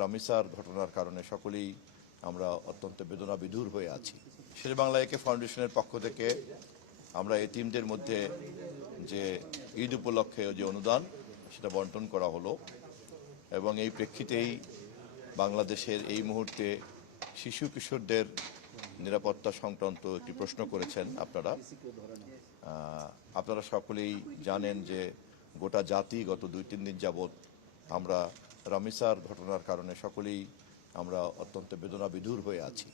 রামিসার ঘটনার কারণে সকলেই আমরা অত্যন্ত বেদনাবিধুর হয়ে আছি। শেরেবাংলা একে ফাউন্ডেশনের পক্ষ থেকে আমরা এতিমদের মধ্যে যে ঈদ উপলক্ষে যে অনুদান সেটা বন্টন করা হলো এবং এই প্রেক্ষিতেই বাংলাদেশের এই মুহূর্তে শিশু কিশোরদের নিরাপত্তা সংক্রান্ত একটি প্রশ্ন করেছেন আপনারা। আপনারা সকলেই জানেন যে গোটা জাতি গত 2-3 দিন যাবৎ আমরা রামিসার ঘটনার কারণে সকলেই আমরা অত্যন্ত বেদনাবিধুর হয়ে আছি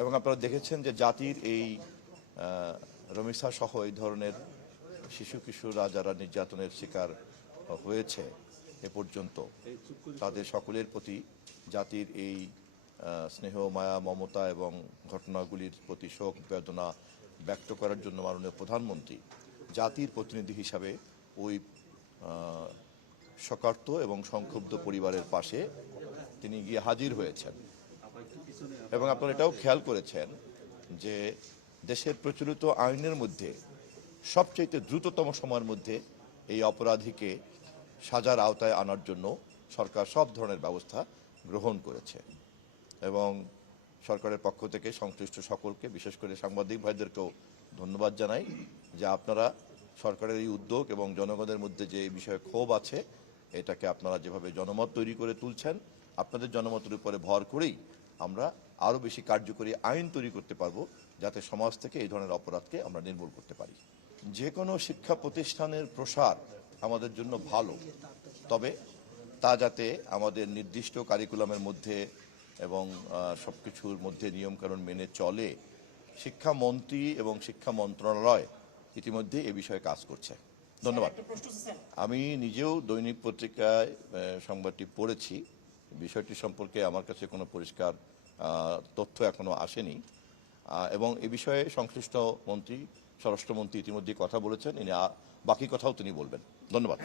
এবং আপনারা দেখেছেন যে জাতির এই রামিসা সহ এই ধরনের শিশু কিশোররা যারা নির্যাতনের শিকার হয়েছে এ পর্যন্ত তাদের সকলের প্রতি জাতির এই স্নেহ মায়া মমতা এবং ঘটনাগুলির প্রতি শোক বেদনা ব্যক্ত করার জন্য মাননীয় প্রধানমন্ত্রী জাতির প্রতিনিধি হিসাবে ওই শোকার্ত এবং সংক্ষুব্ধ পরিবারের পাশে তিনি গিয়ে হাজির হয়েছেন এবং আপনারা এটাও খেয়াল করেছেন যে দেশের প্রচলিত আইনের মধ্যে সবচেয়ে দ্রুততম সময়ের মধ্যে এই অপরাধীকে সাজার আওতায় আনার জন্য সরকার সব ধরনের ব্যবস্থা গ্রহণ করেছে এবং সরকারের পক্ষ থেকে সংশ্লিষ্ট সকলকে বিশেষ করে সাংবাদিক ভাইদেরকেও ধন্যবাদ জানাই যে আপনারা সরকারের এই উদ্যোগ এবং জনগণের মধ্যে যে এই বিষয়ে ক্ষোভ আছে এটাকে আপনারা যেভাবে জনমত তৈরি করে তুলছেন আপনাদের জনমতের উপরে ভর করেই আমরা আরও বেশি কার্যকরী আইন তৈরি করতে পারবো যাতে সমাজ থেকে এই ধরনের অপরাধকে আমরা নির্মূল করতে পারি। যে কোনো শিক্ষা প্রতিষ্ঠানের প্রসার আমাদের জন্য ভালো, তবে তা যাতে আমাদের নির্দিষ্ট কারিকুলামের মধ্যে এবং সব কিছুর মধ্যে নিয়মকানুন মেনে চলে। শিক্ষামন্ত্রী এবং শিক্ষা মন্ত্রণালয় ইতিমধ্যে এ বিষয়ে কাজ করছে। ধন্যবাদ। আমি নিজেও দৈনিক পত্রিকায় সংবাদটি পড়েছি। বিষয়টি সম্পর্কে আমার কাছে কোনো পরিষ্কার তথ্য এখনো আসেনি এবং এ বিষয়ে সংশ্লিষ্ট মন্ত্রী স্বরাষ্ট্রমন্ত্রী ইতিমধ্যে কথা বলেছেন, বাকি কথাও তিনি বলবেন। ধন্যবাদ।